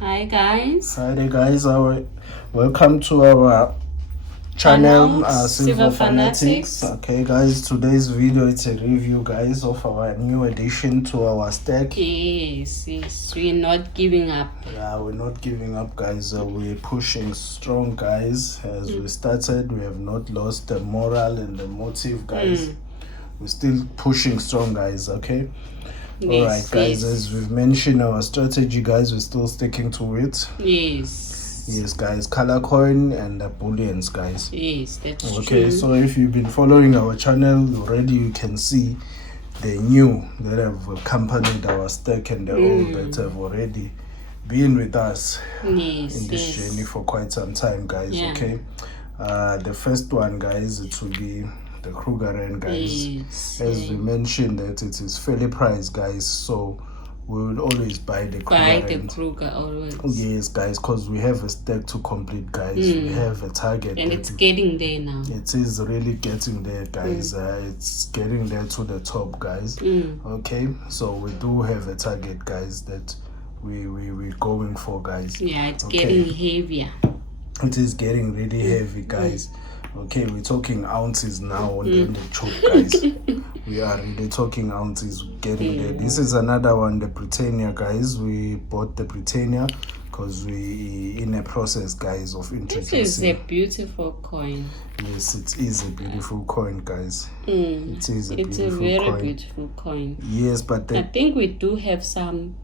Hi guys. Hi there guys, welcome to our channel, Silver Fanatics. Okay guys, today's video it's a review guys of our new addition to our stack. Yes, we're not giving up. Yeah, we're not giving up guys, we're pushing strong guys. As we started, we have not lost the moral and the motive guys. We're still pushing strong guys, okay? Alright guys, as we've mentioned our strategy guys, we're still sticking to it. Yes guys, color coin and the bullions guys. Yes, that's true. Okay, so if you've been following our channel already, you can see the new that have accompanied our stack and the old that have already been with us in this journey for quite some time guys. Okay, the first one guys, it will be the Kruger guys. As we mentioned that it is fairly priced guys, so we will always buy the Kruger always. Yes guys, because we have a stack to complete guys. We have a target and it's getting there now. It is really getting there guys. It's getting there to the top guys. Okay, so we do have a target guys that we're going for guys. Yeah, it's getting heavier. It is getting really heavy guys. Okay, we're talking ounces now and then the choke guys. We are really talking ounces getting there. This is another one, the Britannia guys. We bought the Britannia because we in a process guys of introducing. This is a beautiful coin. Yes, it is a beautiful coin guys. It is a beautiful very beautiful coin. Yes, but I think we do have some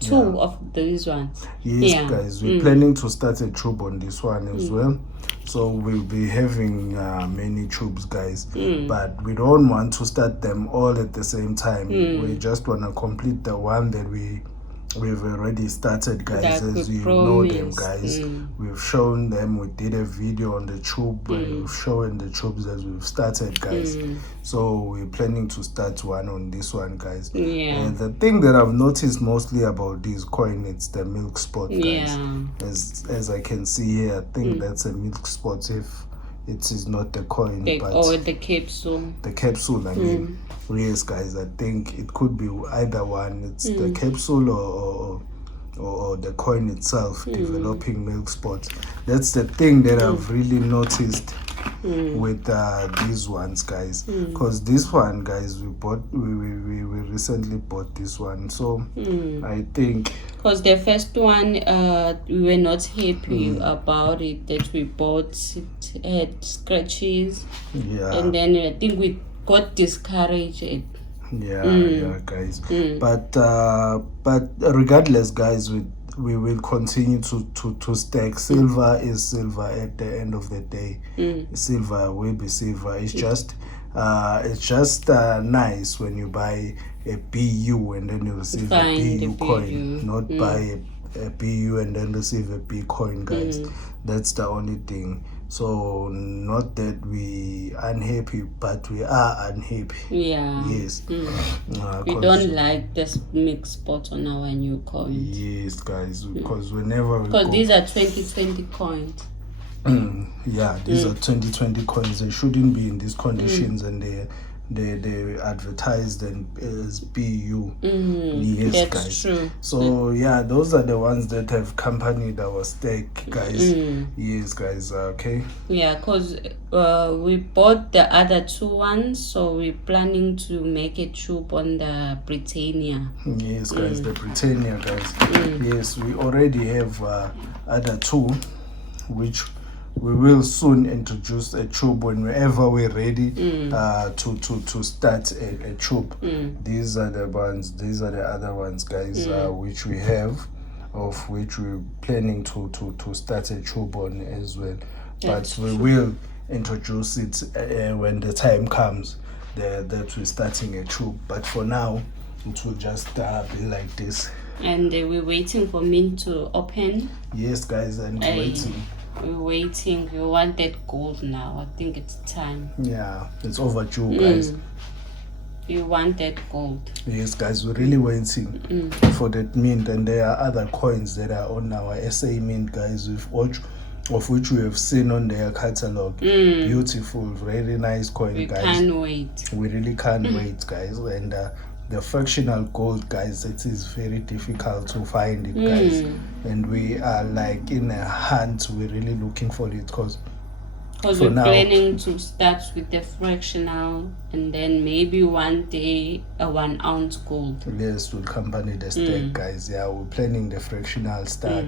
two of these ones. Yes guys, we're planning to start a tube on this one as well, so we'll be having many tubes guys, but we don't want to start them all at the same time. We just want to complete the one that we've already started guys, as you know them guys. We've shown them, we did a video on the tube and we've shown the tubes as we've started guys. So we're planning to start one on this one guys. And the thing that I've noticed mostly about this coin, it's the milk spot guys. As I can see here, I think that's a milk spot if it is not the coin, or the capsule. The capsule, I mean. Yes guys, I think it could be either one. It's the capsule or the coin itself developing milk spots. That's the thing that I've really noticed with these ones guys, because this one guys, we recently bought this one, so I think because the first one we were not happy about it, that we bought it had scratches, and then I think we got discouraged. Guys, but regardless guys, we will continue to stack. Silver is silver at the end of the day. Silver will be silver. It's just nice when you buy a BU and then you receive a BU coin, not buy a BU and then receive a B coin guys. That's the only thing. So not that we unhappy, but we are unhappy. Yes. We don't like this mixed spot on our new coins. Yes guys, because whenever because these are 2020 coins. These are 2020 coins. They shouldn't be in these conditions, and they advertise them as BU. Yes guys, true. So those are the ones that have accompanied our stack guys. Yes guys, okay. Because we bought the other two ones, so we're planning to make a tube on the Britannia. Yes guys, the Britannia guys. Yes, we already have other two, which we will soon introduce a tube whenever we're ready to start a tube. These are the ones, these are the other ones guys, which we have, of which we're planning to start a tube on as well. But we will introduce it when the time comes that we're starting a tube. But for now, it will just be like this. And we're waiting for Mint to open. Yes guys, and we're waiting. We want that gold now. I think it's time. Yeah, it's overdue guys. We want that gold. Yes guys, we're really waiting for that mint. And there are other coins that are on our SA mint guys, of which we have seen on their catalog. Beautiful, very nice coin guys. We can't wait. We really can't wait guys. And the fractional gold, guys, it is very difficult to find it, guys, and we are like in a hunt. We're really looking for it because we're planning to start with the fractional, and then maybe one day a 1 ounce gold. Yes, we'll accompany the stack, guys. Yeah, we're planning the fractional start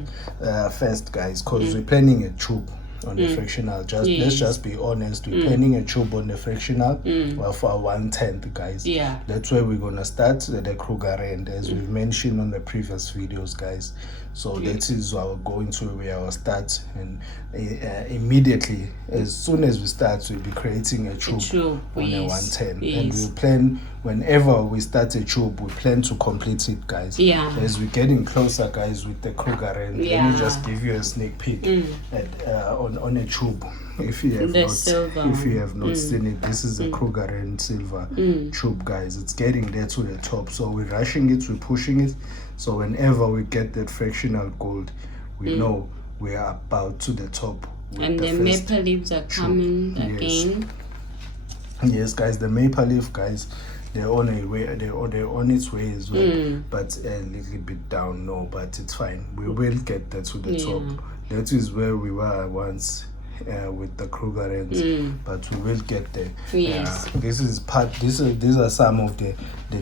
first, guys, because we're planning a tube on the fractional. Let's just be honest, we're planning a tube on the fractional for 1/10, guys. Yeah, that's where we're gonna start the Kruger end, as we've mentioned on the previous videos, guys. So that is our going to where our start, and immediately as soon as we start, we'll be creating a tube on a 110, and we'll plan whenever we start a tube, we plan to complete it, guys. Yeah, as we're getting closer, guys, with the Kruger end. Let me just give you a sneak peek on a tube. If you have not seen it, this is a Kruger and silver tube, guys. It's getting there to the top, so we're rushing it, we're pushing it. So whenever we get that fractional gold, we know we are about to the top. And the maple leaves are coming again. Yes, guys, the maple leaf, guys, they're on a way. They're on its way as well, but a little bit down. No, but it's fine. We will get there to the top. That is where we were once. With the Kruger ends, but we will get there. Yes. These are some of the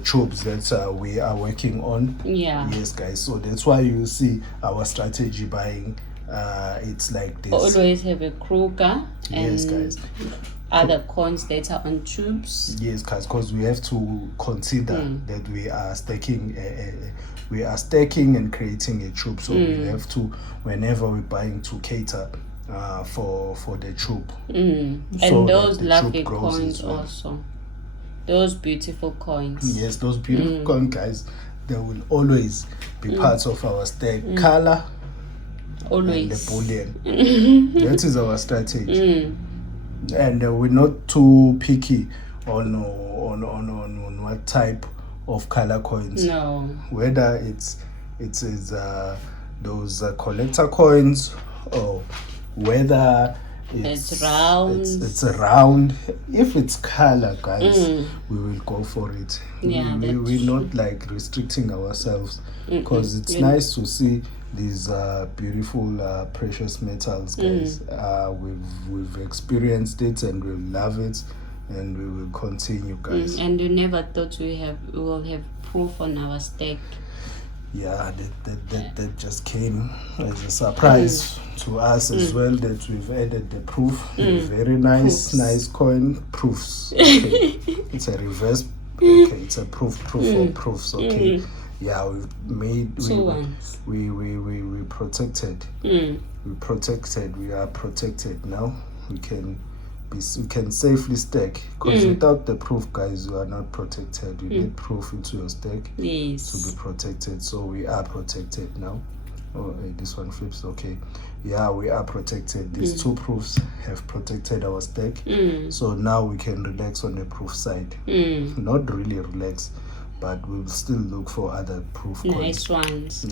tubes that we are working on. Yeah. Yes, guys. So that's why you see our strategy buying. It's like this. Always have a Kruger. Yes, guys. Other coins that are on tubes. Yes, guys, because we have to consider that we are stacking. We are stacking and creating a tube. So we have to, whenever we're buying, to cater for the tube. And those lovely coins also. Those beautiful coins. Yes, those beautiful coins, guys. They will always be parts of our stack. Color, always, and the bullion. That is our strategy. And we're not too picky on what type of color coins. No. Whether it's those collector coins, or whether it's round. It's a round. If it's color, guys, we will go for it. Yeah, we're not like restricting ourselves, because it's nice to see these beautiful precious metals, guys. We've experienced it, and we love it, and we will continue, guys. And you never thought we will have proof on our stack. Yeah, that just came as a surprise to us as well, that we've added the proof. Very nice coin. Proofs. Okay. It's a reverse. Okay, it's a proof of proofs. Okay. Yeah, we've made we protected. We are protected now. We can safely stack, because without the proof, guys, you are not protected. You need proof into your stack to be protected. So we are protected now. Oh, this one flips. Okay, yeah, we are protected. These two proofs have protected our stack. So now we can relax on the proof side. Not really relax, but we'll still look for other proof coins.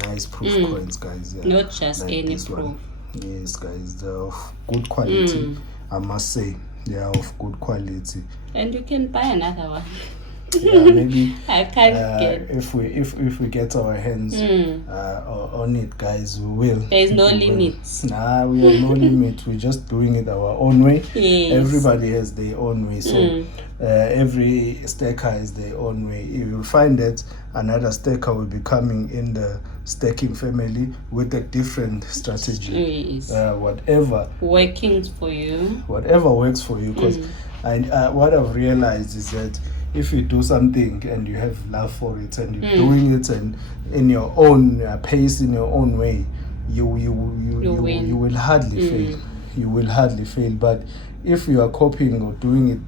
Nice proof coins, guys. Yeah. Not just like any proof. One. Yes, guys, they're of good quality. I must say, they are of good quality. And you can buy another one. Yeah, maybe I can't get. If we get our hands on it, guys, we will. There is no limit. Nah, we have no limit. We're just doing it our own way. Yes. Everybody has their own way. So every stacker has their own way. You will find that another stacker will be coming in the staking family with a different strategy. Yes. Whatever works for you. Because what I've realized is that if you do something and you have love for it, and you're doing it and in your own pace, in your own way, you will hardly fail. You will hardly fail. But if you are copying or doing it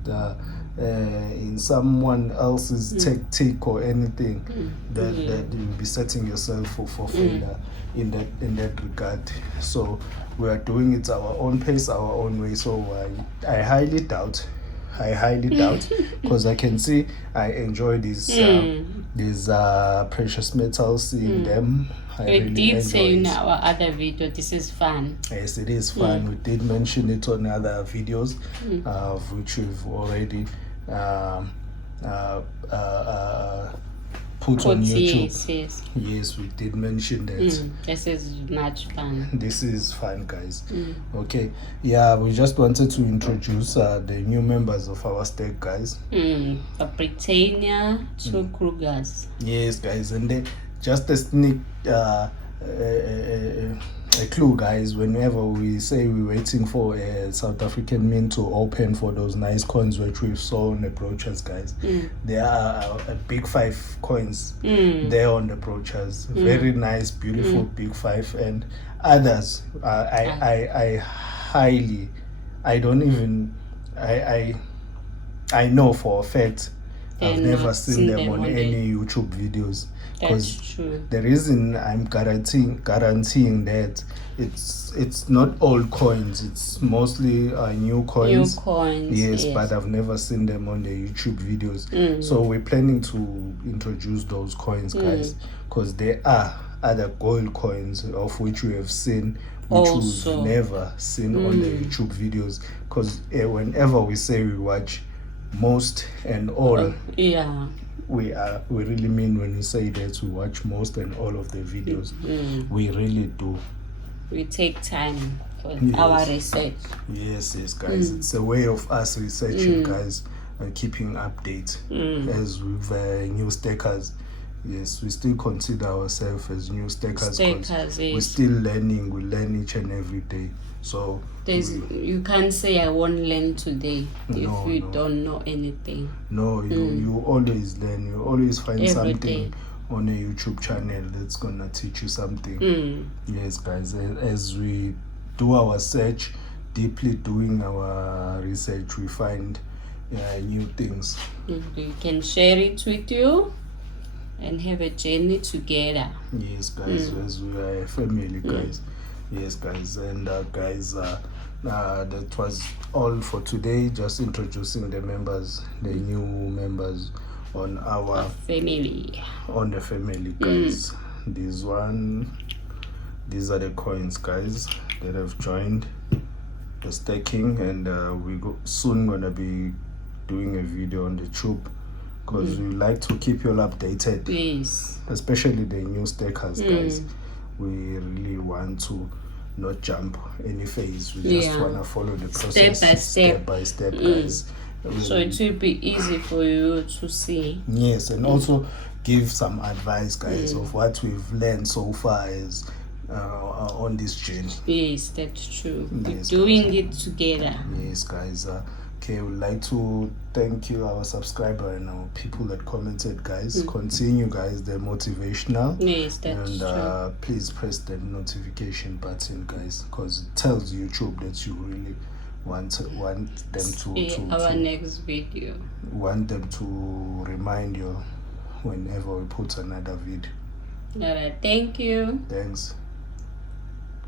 in someone else's tactic or anything, that you'll be setting yourself for failure in that regard. So we are doing it our own pace, our own way. So I highly doubt, because I can see I enjoy these precious metals, seeing them. We did say in our other video, this is fun. Yes, it is fun. We did mention it on other videos, which we've already put on YouTube. Yes. Yes, we did mention that. This is much fun. This is fun, guys. Okay, yeah, we just wanted to introduce the new members of our stake, guys. Britannia, two Krugers. Yes, guys, and then just a sneak a clue, guys. Whenever we say we're waiting for a South African mint to open for those nice coins which we saw on the brochures, guys, there are a big 5 coins there on the brochures. Very nice, beautiful big 5, and others. I highly, I don't even, I know for a fact I've never seen them on any YouTube videos. Because the reason I'm guaranteeing that it's not old coins, it's mostly new coins. Yes, but I've never seen them on the YouTube videos. So we're planning to introduce those coins, guys, because there are other gold coins of which we have seen, which we've never seen on the YouTube videos. Because whenever we say we watch most and all, we really mean when we say that we watch most and all of the videos. We really do. We take time for our research. Yes, guys. It's a way of us researching, guys, and keeping update as with new stakers. Yes, we still consider ourselves as new stakers because we're still learning. We learn each and every day. So you can't say I won't learn today if you don't know anything. No, you always learn. You always find something on a YouTube channel that's gonna teach you something. Yes, guys. As we do our search, deeply doing our research, we find new things. We can share it with you and have a journey together. Yes, guys. As we are a family, guys. Yes, guys, and guys, that was all for today. Just introducing the members, the new members on our family. On the family, guys. These are the coins, guys, that have joined the staking, and we soon gonna be doing a video on the tube because we like to keep you all updated. Yes, especially the new stakers, guys. We really want to not jump any phase. We just want to follow the process step by step, guys. So it will be easy for you to see. Yes, and also give some advice, guys, of what we've learned so far as on this journey. Yes, that's true. We're doing it together. Yes, guys. Okay, we'd like to thank you, our subscriber, and our people that commented, guys. Continue, guys. They're motivational. Yes, that's true. And please press the notification button, guys, because it tells YouTube that you really want them to our next video. Want them to remind you whenever we put another video. All right, thank you. Thanks.